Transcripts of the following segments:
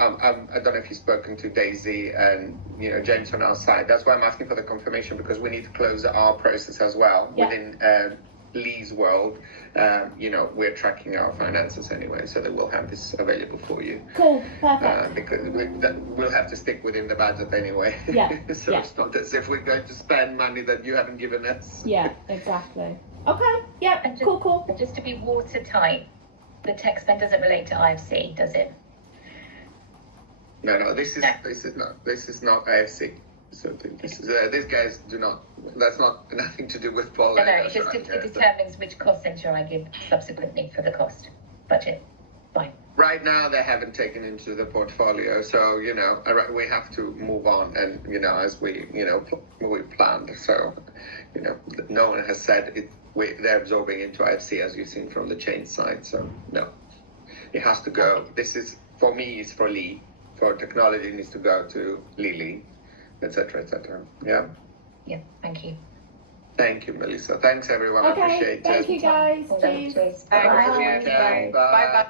I don't know if you've spoken to Daisy and James on our side. That's why I'm asking for the confirmation, because we need to close our process as well within Lee's world. We're tracking our finances anyway, so that we'll have this available for you. Cool, perfect. Because we'll have to stick within the budget anyway. So it's not as if we're going to spend money that you haven't given us. Yeah, exactly. Okay, yeah, And cool. Just to be watertight, the tech spend doesn't relate to IFC, does it? No, this is not IFC. So these guys do not. That's nothing to do with Paul. No, it just determines which cost centre I give subsequently for the cost budget. Fine. Right now, they haven't taken into the portfolio, so we have to move on, and as we planned. So no one has said it. They're absorbing into IFC, as you've seen from the change side. So no, it has to go. This is for me. It's for Lee. For technology, it needs to go to Lily, etc., etc. Yeah. Yeah. Thank you. Thank you, Melissa. Thanks, everyone. I appreciate it. Thank you, guys. Cheers. Bye. Bye.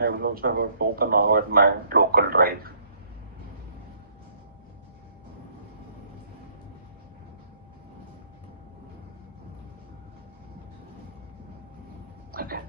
I will also have it open now at my local drive. Okay.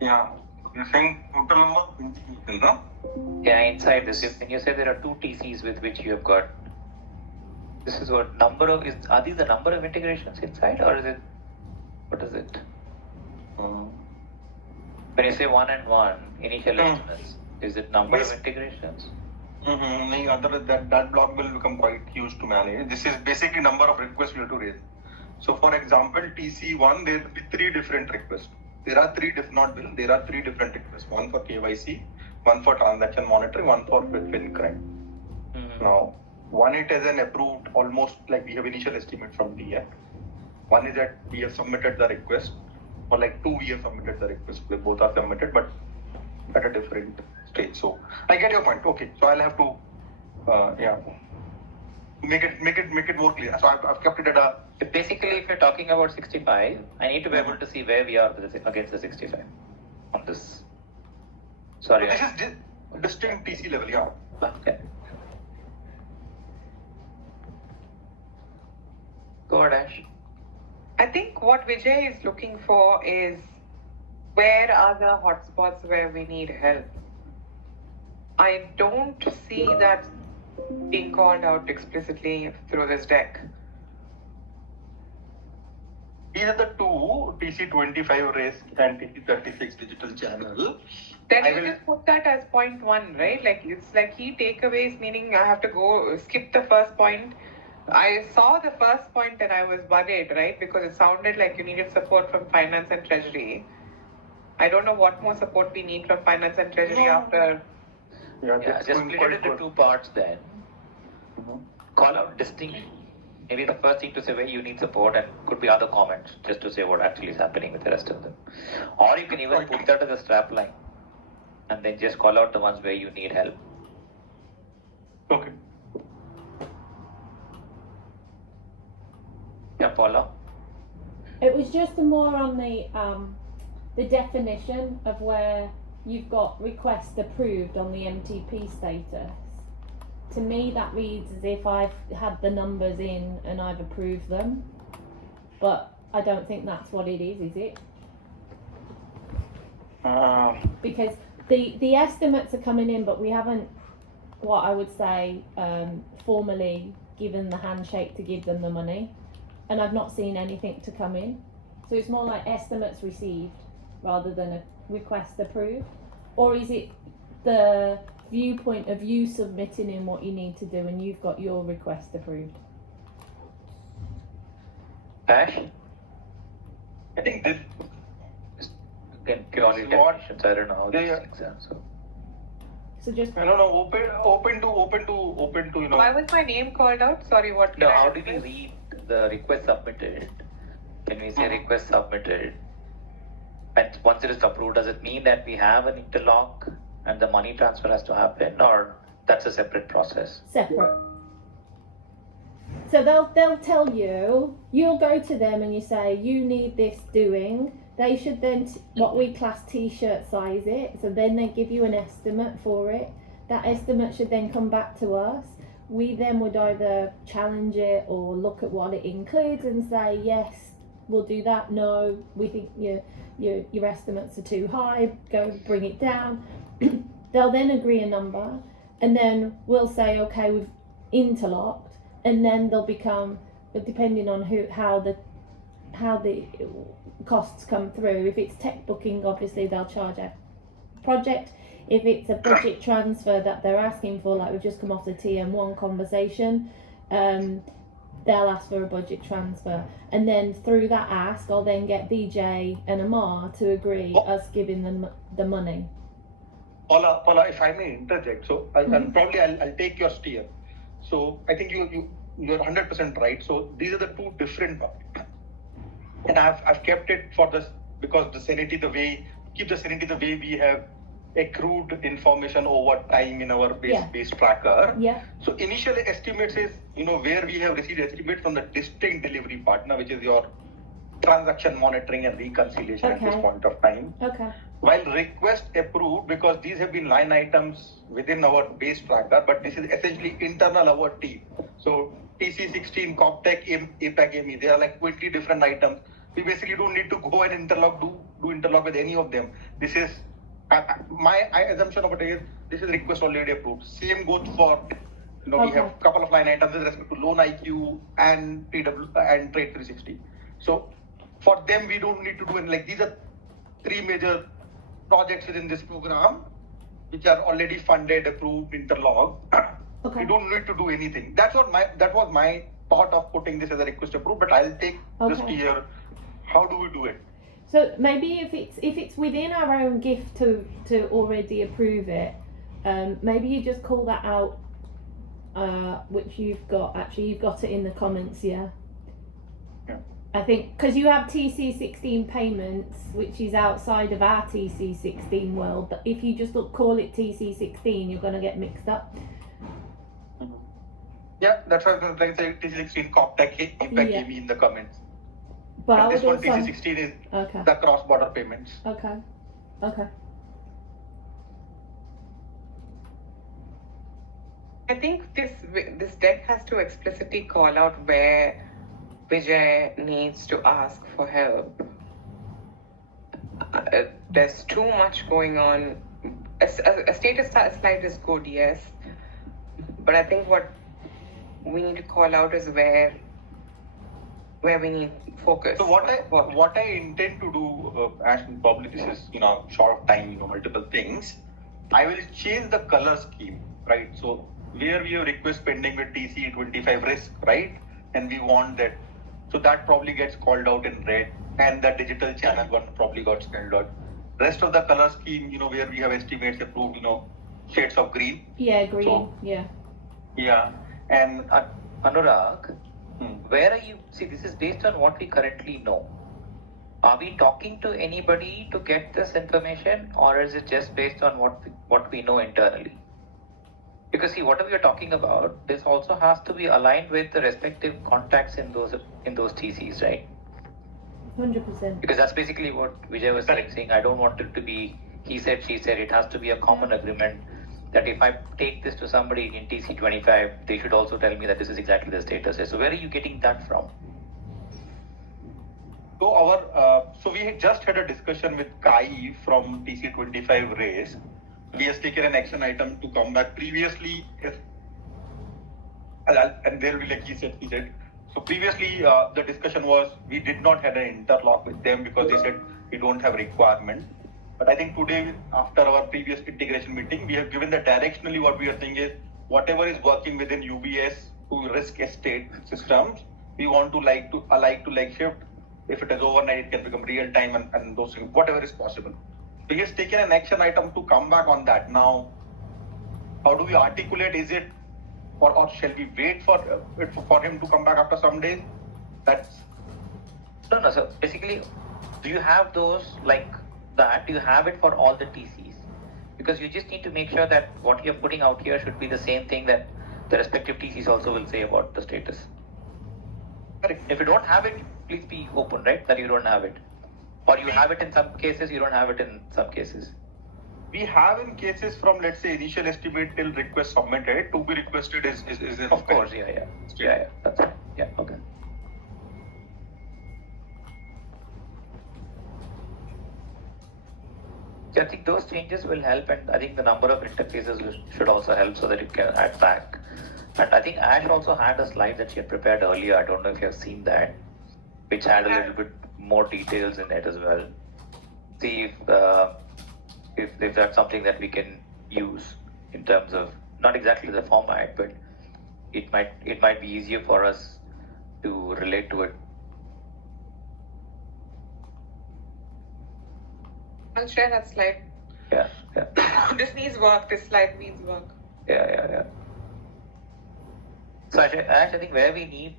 Yeah, you're saying total number 20, no? Yeah, inside this, when you say there are two TCs with which you have got, this is what number of, are these the number of integrations inside, or is it, what is it? When you say 1 and 1, initial estimates, is it number of integrations? That block will become quite huge to manage. This is basically number of requests we have to raise. So for example, TC1, there will be 3 different requests. There are 3 different requests. One for KYC, one for transaction monitoring, one for FinCrime. Now, one it is an approved, almost like we have initial estimate from DF. One is that we have submitted the request, or like 2 we have submitted the request. They both are submitted, but at a different stage. So I get your point. Okay, so I'll have to, make it more clear. So I've kept it at a. Basically, if you're talking about 65, I need to be able to see where we are against the 65 on this. Sorry. So this is distinct TC level, yeah. Okay. Go ahead, Ash. I think what Vijay is looking for is where are the hotspots where we need help. I don't see that being called out explicitly through this deck. These are the two TC25 risk and TC36 digital channel. Then I you will- just put that as point 1, right? Like it's like key takeaways, meaning I have to go skip the first point. I saw the first point and I was worried, right? Because it sounded like you needed support from finance and treasury. I don't know what more support we need from finance and treasury No. after. Yeah, that's just going split quite it into good. 2 parts then. Mhm. Call out distinctly. Maybe the first thing to say where you need support and could be other comments just to say what actually is happening with the rest of them. Or you can even put that as a strap line and then just call out the ones where you need help. Okay. Yeah, Paula? It was just more on the definition of where you've got request approved on the MTP status. To me, that reads as if I've had the numbers in and I've approved them, but I don't think that's what it is it? Because the estimates are coming in, but we haven't, what I would say, formally given the handshake to give them the money, and I've not seen anything to come in. So it's more like estimates received rather than a request approved. Or is it the viewpoint of you submitting in what you need to do and you've got your request approved? Ash? I think this. Again, purely This is what- definitions. I don't know how these Yeah. things are. So. So just I don't know. Open to. Why was my name called out? Sorry, what? No, can I how have did you this? read the request submitted? When we say request submitted, and once it is approved, does it mean that we have an interlock and the money transfer has to happen, or that's a separate process? separate. So they'll tell you, you'll go to them and you say you need this doing. They should then what we class t-shirt size it. So then they give you an estimate for it. That estimate should then come back to us. We then would either challenge it or look at what it includes and say yes, we'll do that. No, we think your estimates are too high. Go bring it down. They'll then agree a number, and then we'll say okay, we've interlocked, and then they'll become, depending on how the costs come through. If it's tech booking, obviously they'll charge a project. If it's a budget transfer that they're asking for, like we've just come off the TM1 conversation, they'll ask for a budget transfer, and then through that ask, I'll then get BJ and Amar to agree us giving them the money. Paula, if I may interject, so I'll take your steer. So I think you're 100% right. So these are the two different, and I've kept it for this because the sanity the way we have accrued information over time in our base tracker. Yeah. So initial estimates is where we have received estimate from the distinct delivery partner, which is your transaction monitoring and reconciliation at this Okay. point of time. Okay. While request approved, because these have been line items within our base tracker, but this is essentially internal our team. So TC16, CopTech, APAC, AME, there are like 20 different items. We basically don't need to go and do interlock with any of them. This is my assumption of it is this is request already approved. Same goes for we have a couple of line items with respect to Loan IQ and and Trade 360. So for them we don't need to do anything. Like these are 3 major projects within this program which are already funded, approved, interlocked. Okay. We don't need to do anything. That was my thought of putting this as a request approved, but I'll take this here. How do we do it? So maybe if it's within our own gift to already approve it, maybe you just call that out, which you've got it in the comments, yeah. I think because you have TC16 payments, which is outside of our TC16 world, but if you just call it TC16, you're going to get mixed up. Yeah, that's why I was like say TC16 CopTech impact gave me in the comments. But I And this would one also, TC16 is okay. the cross-border payments. Okay. I think this deck has to explicitly call out where Vijay needs to ask for help. There's too much going on. A status slide is good, yes, but I think what we need to call out is where where we need focus. So what I intend to do, Ash, and probably this is short of time, multiple things. I will change the color scheme, right? So where we have request pending with TC25 risk, right? And we want that, so that probably gets called out in red, and the digital channel one probably got spelled out. Rest of the color scheme, where we have estimates approved, shades of green. Yeah, green. So- yeah. Yeah, and Anurag, where are you? See, this is based on what we currently know. Are we talking to anybody to get this information, or is it just based on what we know internally? Because see, whatever you're talking about, this also has to be aligned with the respective contacts in those TCs, right? 100%. Because that's basically what Vijay was saying. I don't want it to be he said, she said. It has to be a common agreement that if I take this to somebody in TC25, they should also tell me that this is exactly the status. So where are you getting that from? So we just had a discussion with Kai from TC25 race. We has taken an action item to come back. Previously, and there will be like he said. So previously, the discussion was we did not have an interlock with them because they said we don't have requirement. But I think today, after our previous integration meeting, we have given that directionally what we are saying is whatever is working within UBS to risk estate systems, we want to like shift. If it is overnight, it can become real time and those things, whatever is possible. So he has taken an action item to come back on that. Now, how do we articulate? Is it, or shall we wait for him to come back after some days? No. So basically, do you have those like that? Do you have it for all the TCs? Because you just need to make sure that what you're putting out here should be the same thing that the respective TCs also will say about the status. Correct. If you don't have it, please be open, right? That you don't have it. Or you have it in some cases, you don't have it in some cases. We have in cases from, let's say, initial estimate till request submitted, to be requested is in Of course, yeah. That's right. Yeah, okay. So I think those changes will help, and I think the number of interfaces should also help so that you can add back. And I think Ash also had a slide that she had prepared earlier. I don't know if you have seen that, which had a little bit more details in it as well. See if that's something that we can use in terms of not exactly the format, but it might be easier for us to relate to it. I'll share that slide. Yeah. This needs work. This slide needs work. Yeah. So Ash, I think where we need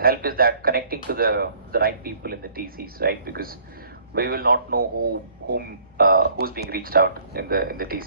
help is that connecting to the right people in the TCs, right? Because we will not know who's being reached out in the TC.